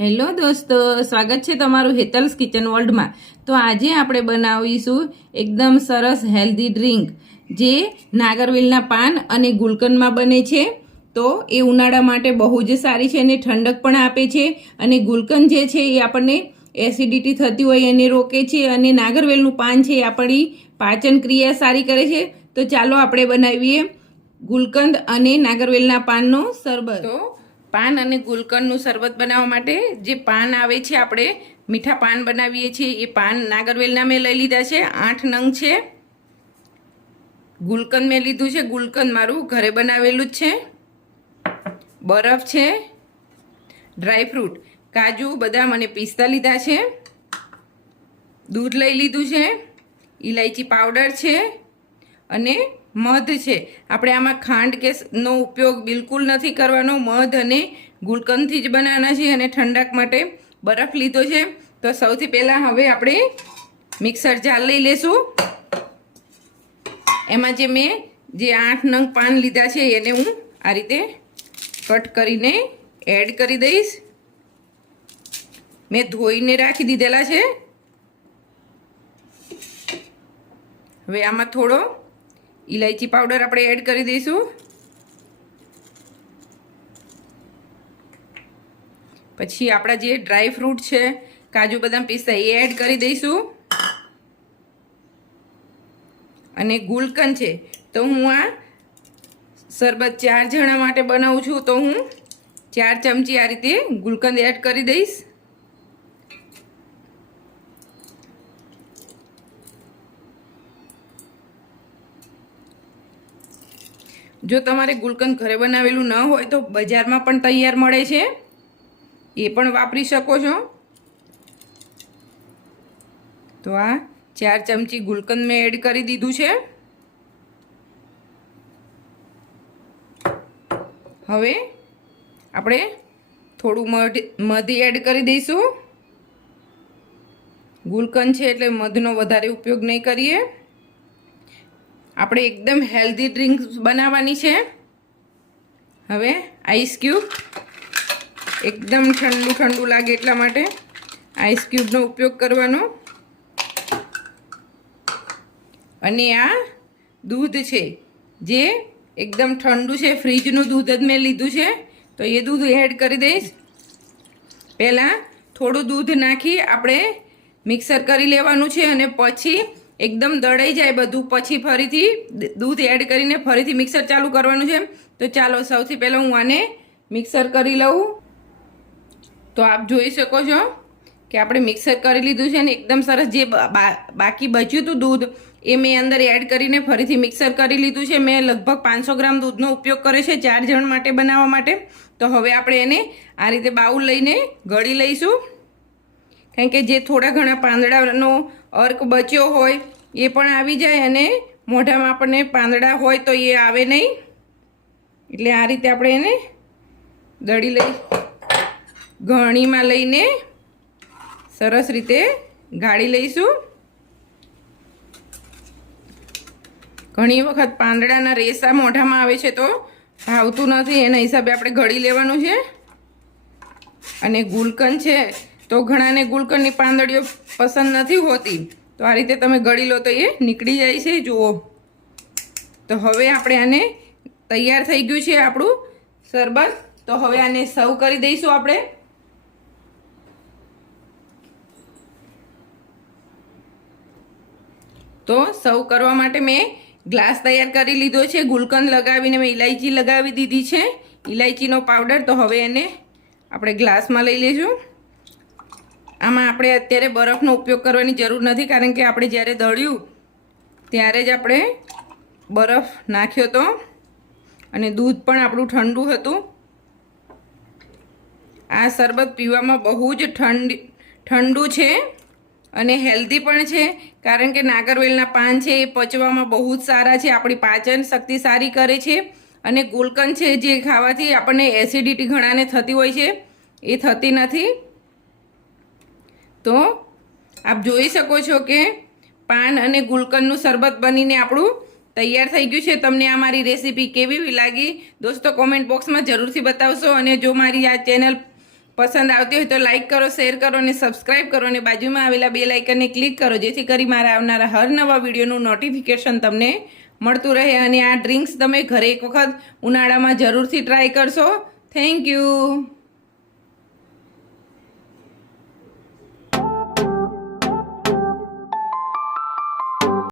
Hello દોસ્તો, સ્વાગત છે તમારું હેતલ્સ કિચન વર્લ્ડમાં. તો આજે આપણે બનાવીશું એકદમ સરસ હેલ્ધી ડ્રિંક, જે નાગરવેલના પાન અને ગુલકંદમાં બને છે. તો એ ઉનાળા માટે બહુ જ સારી છે અને ઠંડક પણ આપે છે. અને ગુલકંદ જે છે એ આપણને એસિડિટી થતી હોય એને રોકે છે અને નાગરવેલનું પાન છે એ આપણી પાચન ક્રિયા સારી કરે છે. તો ચાલો આપણે બનાવીએ ગુલકંદ અને નાગરવેલના પાનનો શરબત તો પાન અને ગુલકંદનું શરબત બનાવવા માટે જે પાન આવે છે આપણે, મીઠા પાન બનાવીએ છીએ, એ પાન નાગરવેલના મેં લઈ લીધા છે, આઠ નંગ છે. ગુલકંદ મેં લીધું છે, ગુલકંદ મારું ઘરે બનાવેલું જ છે. બરફ છે ડ્રાયફ્રૂટ કાજુ, બદામ અને પિસ્તા લીધા છે. દૂધ લઈ લીધું છે ઇલાયચી પાવડર છે અને મધ છે. આપણે આમાં ખાંડ કે નો ઉપયોગ બિલકુલ નથી કરવાનો. મધ અને ગુલકંદથી જ બનાવવાના છે અને ઠંડક માટે બરફ લીધો છે. તો સૌથી પહેલાં હવે આપણે મિક્સર જાર લઈ લેશું. એમાં જે મેં જે આઠ નંગ પાન લીધા છે એને હું આ રીતે કટ કરીને એડ કરી દઈશ. મેં ધોઈને રાખી દીધેલા છે. હવે આમાં થોડો ઇલાયચી પાવડર આપણે એડ કરી દઈશું. પછી આપણા જે ડ્રાય ફ્રૂટ છે, કાજુ બદામ પિસ્તા એ એડ કરી દઈશું. અને ગુલકંદ છે, તો હું આ શરબત ચાર જણા માટે બનાવું છું, તો હું ચાર ચમચી આ રીતે ગુલકંદ એડ કરી દઈશ. જો તમારે ગુલકંદ ઘરે બનાવેલું ન હોય તો બજારમાં પણ તૈયાર મળે છે. એ પણ વાપરી શકો છો. તો આ ચાર ચમચી ગુલકંદ મેં એડ કરી દીધું છે. હવે આપણે થોડું મધ મધ એડ કરી દઈશું. ગુલકંદ છે એટલે મધનો વધારે ઉપયોગ નહીં કરીએ. આપણે એકદમ હેલ્ધી ડ્રિંક્સ બનાવવાની છે. હવે આઈસ ક્યુબ એકદમ ઠંડુ ઠંડુ લાગે એટલા માટે આઈસ ક્યુબનો ઉપયોગ કરવાનો. અને આ દૂધ છે, જે એકદમ ઠંડુ છે, ફ્રીજનું દૂધ જ મેં લીધું છે, તો એ દૂધ એડ કરી દઈશ. પહેલાં થોડું દૂધ નાખી આપણે મિક્સર કરી લેવાનું છે અને પછી એકદમ દળાઈ જાય બધું. પછી ફરીથી દૂધ એડ કરીને ફરીથી મિક્સર ચાલુ કરવાનું છે તો ચાલો, સૌથી પહેલાં હું આને મિક્સર કરી લઉં. તો આપ જોઈ શકો છો કે આપણે મિક્સર કરી લીધું છે ને એકદમ સરસ જે બાકી બચ્યું હતું દૂધ, એ મેં અંદર એડ કરીને ફરીથી મિક્સર કરી લીધું છે. મેં લગભગ પાંચસો ગ્રામ દૂધનો ઉપયોગ કર્યો છે ચાર જણ માટે બનાવવા માટે. તો હવે આપણે એને આ રીતે બાઉલ લઈને ગળી લઈશું. કારણ કે જે થોડા ઘણા પાંદડાનો અર્ક બચ્યો હોય એ પણ આવી જાય અને મોઢામાં આપણને પાંદડા હોય તો એ આવે નહીં. એટલે આ રીતે આપણે એને દળી લઈ, ઘણીમાં લઈને સરસ રીતે ગાળી લઈશું. ઘણી વખત પાંદડાના રેસા મોઢામાં આવે છે તો ભાવતું નથી, એના હિસાબે આપણે ઘડી લેવાનું છે. અને ગુલકંદ છે તો ઘણાને ગુલકંદની પાંદડીઓ પસંદ નથી હોતી. તો આ રીતે તમે ગળી લો તો એ નીકળી જાય છે, જુઓ. તો હવે આપણે આને તૈયાર થઈ ગયું છે આપણું શરબત તો હવે આને સર્વ કરી દઈશું આપણે. તો સર્વ કરવા માટે મેં ગ્લાસ તૈયાર કરી લીધો છે. ગુલકંદ લગાવીને મેં ઇલાયચી લગાવી દીધી છે. ઇલાયચીનો પાવડર. તો હવે એને આપણે ગ્લાસમાં લઈ લઈશું આમાં આપણે અત્યારે બરફનો ઉપયોગ કરવાની જરૂર નથી, કારણ કે આપણે જ્યારે દળ્યું, ત્યારે જ આપણે બરફ નાખ્યો હતો અને દૂધ પણ આપણું ઠંડુ હતું. આ શરબત પીવામાં બહુ જ ઠંડી, ઠંડુ છે અને હેલ્ધી પણ છે, કારણ કે નાગરવેલના પાન છે એ પચવામાં બહુ જ સારા છે, આપણી પાચન શક્તિ સારી કરે છે, અને ગુલકંદ છે જે ખાવાથી આપણને એસિડિટી ઘણાને થતી હોય છે, એ થતી નથી. તો આપ જોઈ શકો છો કે પાન અને ગુલકંદનું શરબત બનીને આપણું તૈયાર થઈ ગયું છે. તમને આ મારી રેસીપી કેવી લાગી, દોસ્તો કોમેન્ટ બોક્સમાં જરૂરથી બતાવશો અને જો મારી આ ચેનલ પસંદ આવતી હોય તો લાઇક કરો શેર કરો અને સબસ્ક્રાઇબ કરો અને બાજુમાં આવેલા બે લાઇકનને ક્લિક કરો, જેથી કરી મારા આવનારા હર નવા વિડીયોનું નોટિફિકેશન તમને મળતું રહે અને આ ડ્રિંક્સ તમે ઘરે એક વખત ઉનાળામાં જરૂરથી ટ્રાય કરશો. Thank you